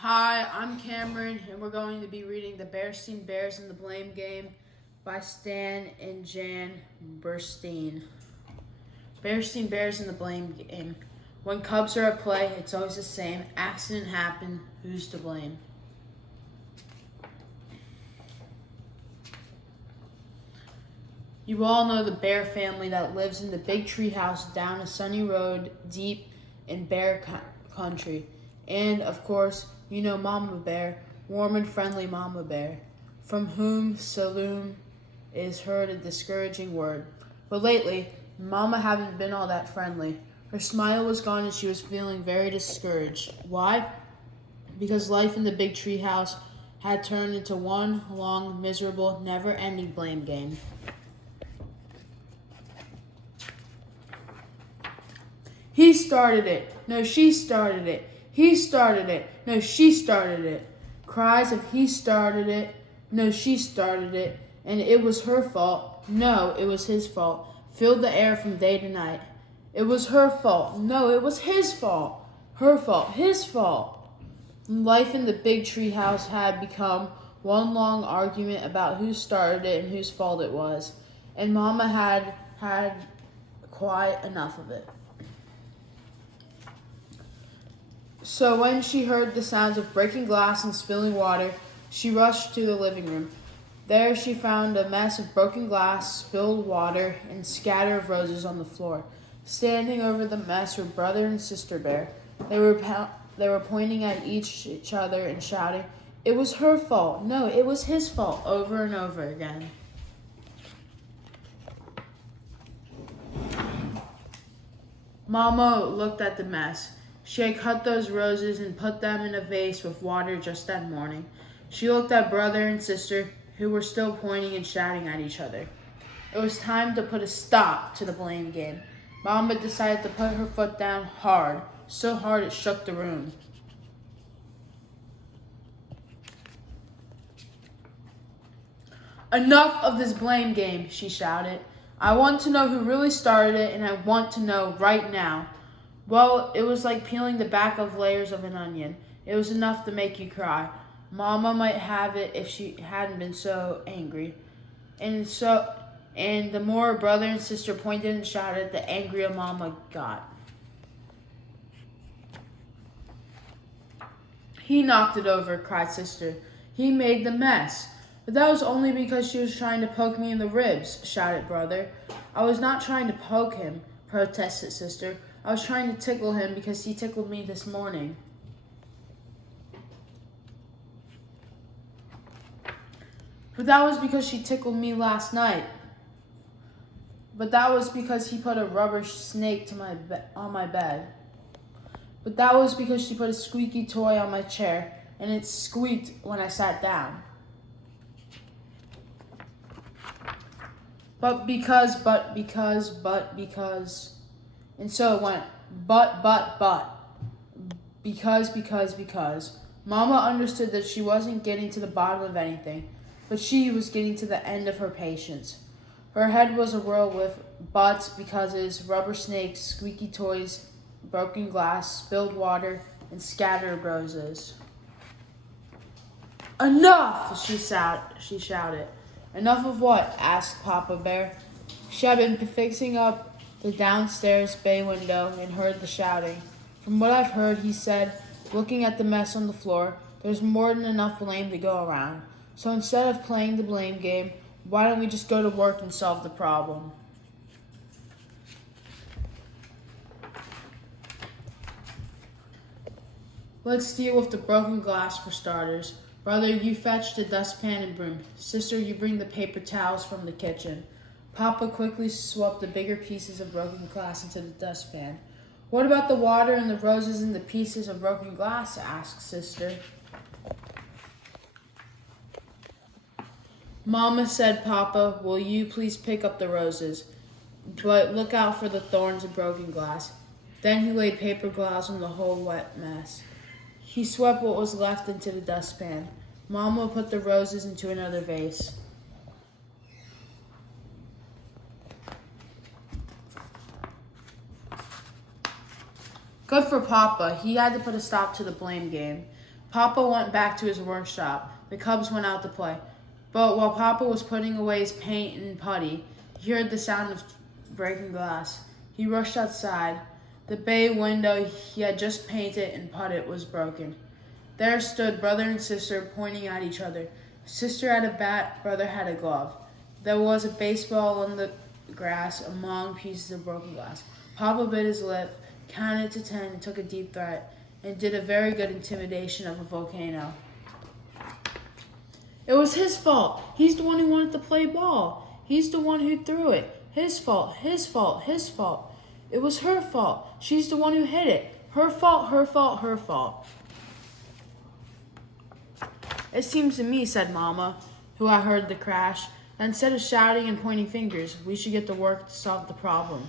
Hi, I'm Cameron, and we're going to be reading The Berenstain Bears in the Blame Game by Stan and Jan Berenstain. Berenstain Bears in the Blame Game. When cubs are at play, it's always the same. Accident happened, who's to blame? You all know the bear family that lives in the big tree house down a sunny road deep in bear country. And, of course, you know Mama Bear, warm and friendly Mama Bear, from whom Saloon is heard a discouraging word. But lately, Mama hadn't been all that friendly. Her smile was gone and she was feeling very discouraged. Why? Because life in the big tree house had turned into one long, miserable, never-ending blame game. He started it. No, she started it. He started it. No, she started it. Cries of he started it. No, she started it. And it was her fault. No, it was his fault. Filled the air from day to night. It was her fault. No, it was his fault. Her fault. His fault. Life in the big tree house had become one long argument about who started it and whose fault it was. And Mama had quite enough of it. So when she heard the sounds of breaking glass and spilling water, she rushed to the living room. There she found a mess of broken glass, spilled water, and scatter of roses on the floor. Standing over the mess were brother and sister bear. They were pointing at each other and shouting, "It was her fault. No, it was his fault," over and over again. Mama looked at the mess. She had cut those roses and put them in a vase with water just that morning. She looked at brother and sister, who were still pointing and shouting at each other. It was time to put a stop to the blame game. Mama decided to put her foot down hard, so hard it shook the room. "Enough of this blame game," she shouted. "I want to know who really started it, and I want to know right now." Well, it was like peeling the back of layers of an onion. It was enough to make you cry. Mama might have it if she hadn't been so angry. And the more brother and sister pointed and shouted, the angrier Mama got. "He knocked it over," cried sister. "He made the mess." "But that was only because she was trying to poke me in the ribs," shouted brother. "I was not trying to poke him," protested sister. "I was trying to tickle him because he tickled me this morning." "But that was because she tickled me last night." "But that was because he put a rubber snake on my bed." "But that was because she put a squeaky toy on my chair, and it squeaked when I sat down." But because. And so it went, but. Because. Mama understood that she wasn't getting to the bottom of anything, but she was getting to the end of her patience. Her head was a whirl with buts, becauses, rubber snakes, squeaky toys, broken glass, spilled water, and scattered roses. "Enough!" she shouted. "Enough of what?" asked Papa Bear. She had been fixing up the downstairs bay window and heard the shouting. "From what I've heard," he said, looking at the mess on the floor, "there's more than enough blame to go around. So instead of playing the blame game, why don't we just go to work and solve the problem?" "Let's deal with the broken glass for starters. Brother, you fetch the dustpan and broom. Sister, you bring the paper towels from the kitchen." Papa quickly swept the bigger pieces of broken glass into the dustpan. "What about the water and the roses and the pieces of broken glass?" asked sister. "Mama," said Papa, "will you please pick up the roses? But look out for the thorns and broken glass." Then he laid paper towels on the whole wet mess. He swept what was left into the dustpan. Mama put the roses into another vase. Good for Papa. He had to put a stop to the blame game. Papa went back to his workshop. The cubs went out to play. But while Papa was putting away his paint and putty, he heard the sound of breaking glass. He rushed outside. The bay window he had just painted and putted was broken. There stood brother and sister pointing at each other. Sister had a bat, brother had a glove. There was a baseball on the grass among pieces of broken glass. Papa bit his lip, counted to 10, and took a deep breath, and did a very good intimidation of a volcano. It was his fault. He's the one who wanted to play ball. He's the one who threw it. His fault, his fault, his fault. It was her fault. She's the one who hit it. Her fault, her fault, her fault. It seems to me, said Mama, who had heard the crash, that instead of shouting and pointing fingers, we should get to work to solve the problem.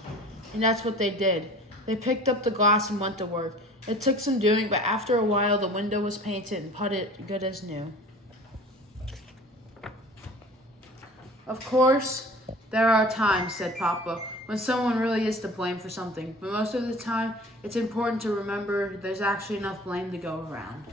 And that's what they did. They picked up the glass and went to work. It took some doing, but after a while the window was painted and putted good as new. Of course, there are times, said Papa, when someone really is to blame for something, but most of the time it's important to remember there's actually enough blame to go around.